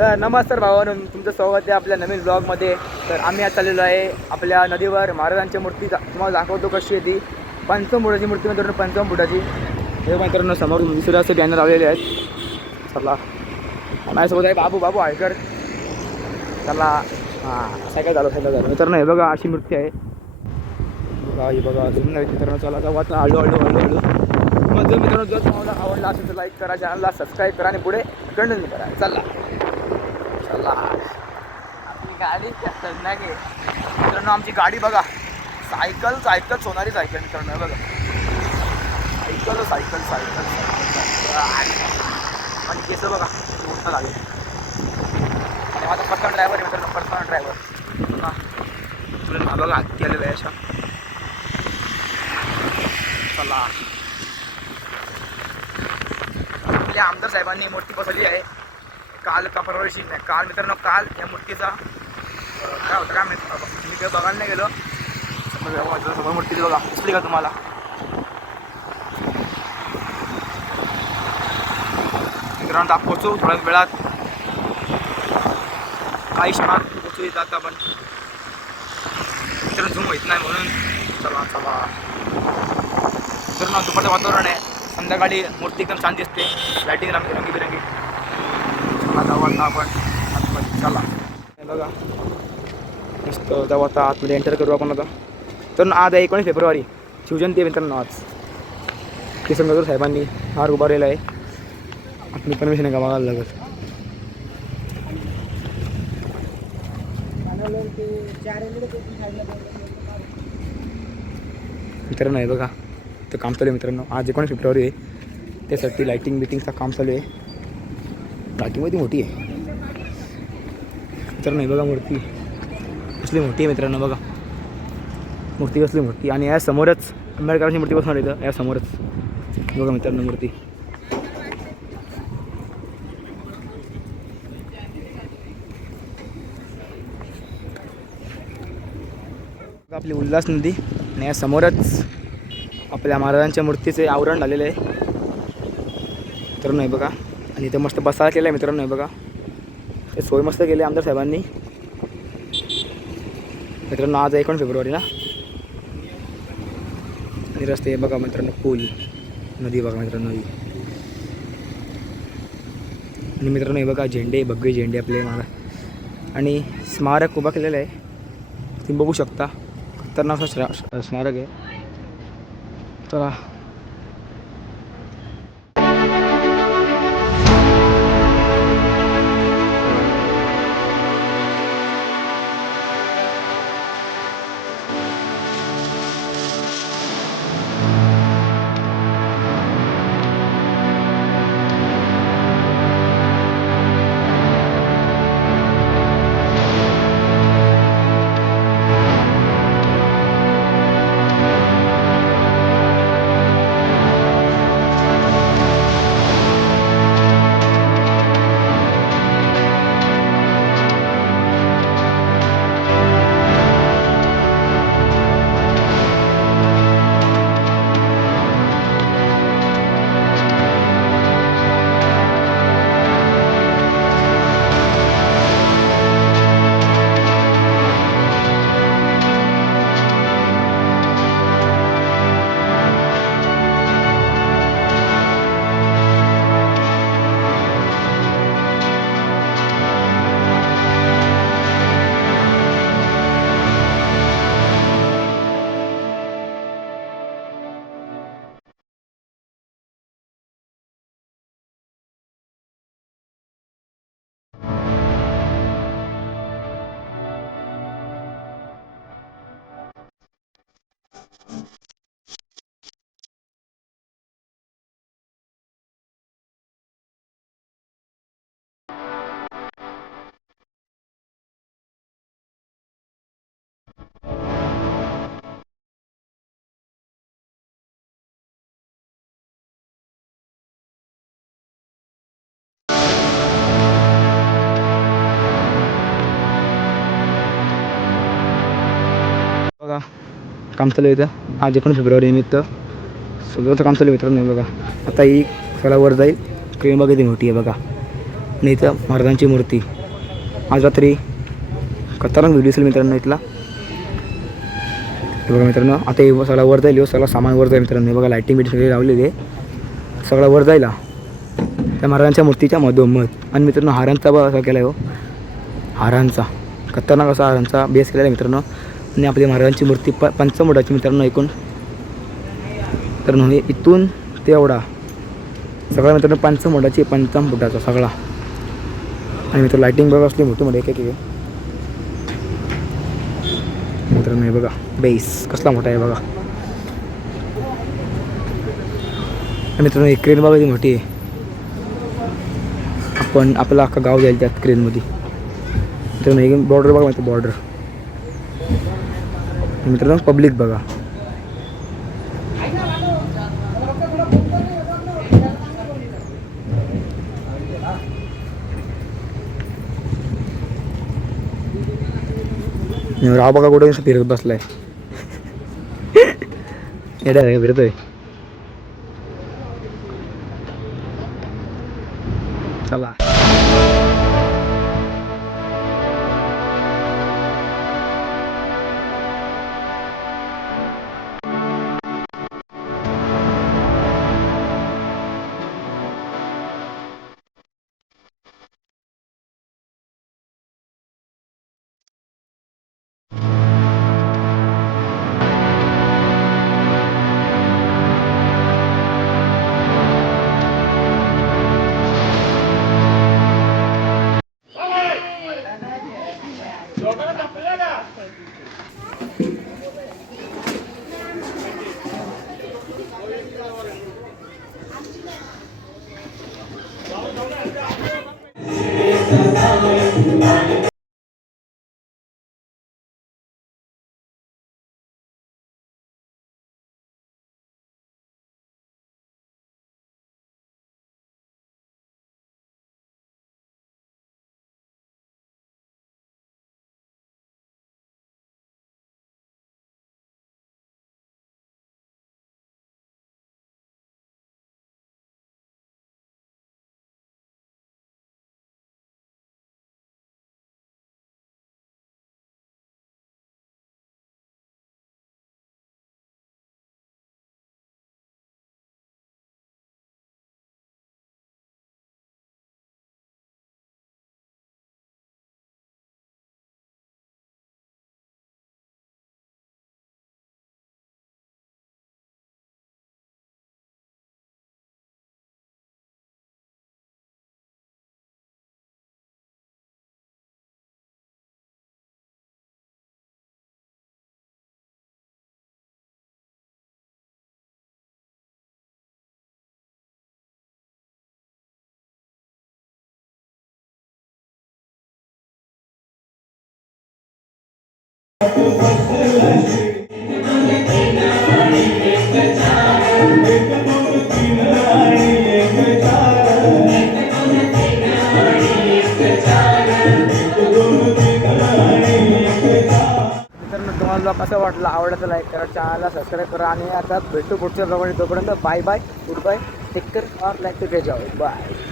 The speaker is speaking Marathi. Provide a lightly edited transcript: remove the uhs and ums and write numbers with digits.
तर नमस्कार भावांनो, तुमचं स्वागत आहे आपल्या नवीन ब्लॉगमध्ये. तर आम्ही आज चाललेलो आहे आपल्या नदीवर महाराजांच्या मूर्ती तुम्हाला दाखवतो कशी आहे ती. 55 फुटाची मूर्ती मित्रांनो, 55 फुटाची. हे मित्रांनो समोर दुसरे असे बॅनर लावलेले आहेत. चला माझ्यासोबत आहे बाबू आयकर. चला सायकल झालं मित्रांनो. हे बघा अशी मूर्ती आहे बघा, ही बघा अजून नाही मित्रांनो. चला जाऊ आता हळू. मग जर मित्रांनो जर तुम्हाला आवडला असेल तर लाईक करा, चॅनलला सबस्क्राईब करा आणि पुढे कंटिन्यू करा. चला आपली गाडी ना घे मित्रांनो. आमची गाडी बघा, सायकल सोनारी सायकल मित्रांनो. बघा सायकल आणि केस बघा मोठा झाले. आणि माझा पर्सनल ड्रायव्हर आहे मित्रांनो, पर्सनल ड्रायव्हर बघा हत्ती आलेलं आहे अशा. चला आपल्या आमदार साहेबांनी मूर्ती बसवली आहे काल का परवाशी. काल मित्रांनो, काल या मूर्तीचा काय होतं काय माहिती, मी काही बघायला नाही गेलो. समोर मूर्ती बघा दिसली का तुम्हाला. मित्रांनो पोचू थोड्या वेळात, काही क्षणात पोचू येतात आपण. मित्रांनो झूम होत नाही म्हणून चला मित्रांनो. दुपारचं वातावरण आहे, संध्याकाळी मूर्ती एकदम छान दिसते, लाईटिंग रंगीबिरंगी. चला जाऊ आता आपण आतमध्ये. चला बघा मस्त जाऊ आता आतमध्ये, एंटर करू आपण आता. तर आज आहे 19 फेब्रुवारी, शिवजयंती मित्रांनो. आज किसन साहेबांनी हार उभारलेला आहे. आपली परमिशन आहे का बघायला लागत. मित्रांनो आहे बघा तर काम चालू आहे मित्रांनो. आज 19 फेब्रुवारी आहे, त्यासाठी लाईटिंग बिटिंगचं काम चालू आहे. लाईटिंगमध्ये मोठी आहे मित्रांनो. बघा मूर्ती कसली मोठी आहे मित्रांनो. बघा मूर्ती कसली मोठी. आणि या समोरच आंबेडकरांची मूर्ती बसणार इथं, या समोरच बघा मित्रांनो मूर्ती. आपली उल्हास नदी आणि या समोरच आपल्या महाराजांच्या मूर्तीचे आवरण झालेलं आहे मित्रांनो. बघा आणि इथं मस्त बसायला केलं आहे मित्रांनो. बघा ते सोय मस्त केली आमदार साहेबांनी मित्रांनो. आज 19 फेब्रुवारी ना. आणि रस्ते बघा मित्रांनो, पूल, नदी बघा मित्रांनो, नदी. आणि मित्रांनो हे बघा झेंडे, भगवे झेंडे आपले महाराज. आणि स्मारक उभा केलेलं आहे, तुम्ही बघू शकता. खतरनाक असं स्मारक आहे. चला बघा काम चालू आहे इथं. आज 19 फेब्रुवारी निमित्त सगळंच काम चालू आहे मित्रांनो. बघा आता ही वर जाईल, क्रेन बघा ती मोठी आहे बघा. आणि इथं महाराजांची मूर्ती. आज रात्री खतरनाक व्हिडिओ असेल मित्रांनो इथला. हे बघा मित्रांनो, आता हे सगळा वर जाईल, सगळं सामान वर जाईल मित्रांनो. हे बघा लाईटिंग बिटिंग सगळी लावलेली आहे, सगळं वर जायला त्या महाराजांच्या मूर्तीच्या मधोमध. आणि मित्रांनो हारांचा बघा असा केला आहे हो, हारांचा खतरनाक असा हारांचा बेस केलेला आहे मित्रांनो. आणि आपली महाराजांची मूर्ती 5 फुटाची मित्रांनो एकूण. तर हे इथून ते एवढा सगळा मित्रांनो 5 फुटाची, 55 फुटाचा सगळा. आणि मित्र लाईटिंग बघा असली मोठी मोठी एक एक मित्रांनो. हे बघा बेस कसला मोठा आहे बघा. आणि मित्रांनो एक क्रेन बघा ती मोठी आहे, आपण आपलं अख्खा गाव जाईल त्यात क्रेनमध्ये मित्रांनो. एक बॉर्डर बघा माहिती, बॉर्डर मित्रांनो. पब्लिक बघा, राव बघा कुठे फिरत बसलाय. एवढा फिरतोय. चला तुम्हाला कसं वाटलं, आवडलं तर लाईक करा, चॅनलला सबस्क्राईब करा. आणि आता भेटू पुढच्या ब्लॉगमध्ये. तोपर्यंत bye bye, good bye, take care, और लाईक टू जाओ, बाय.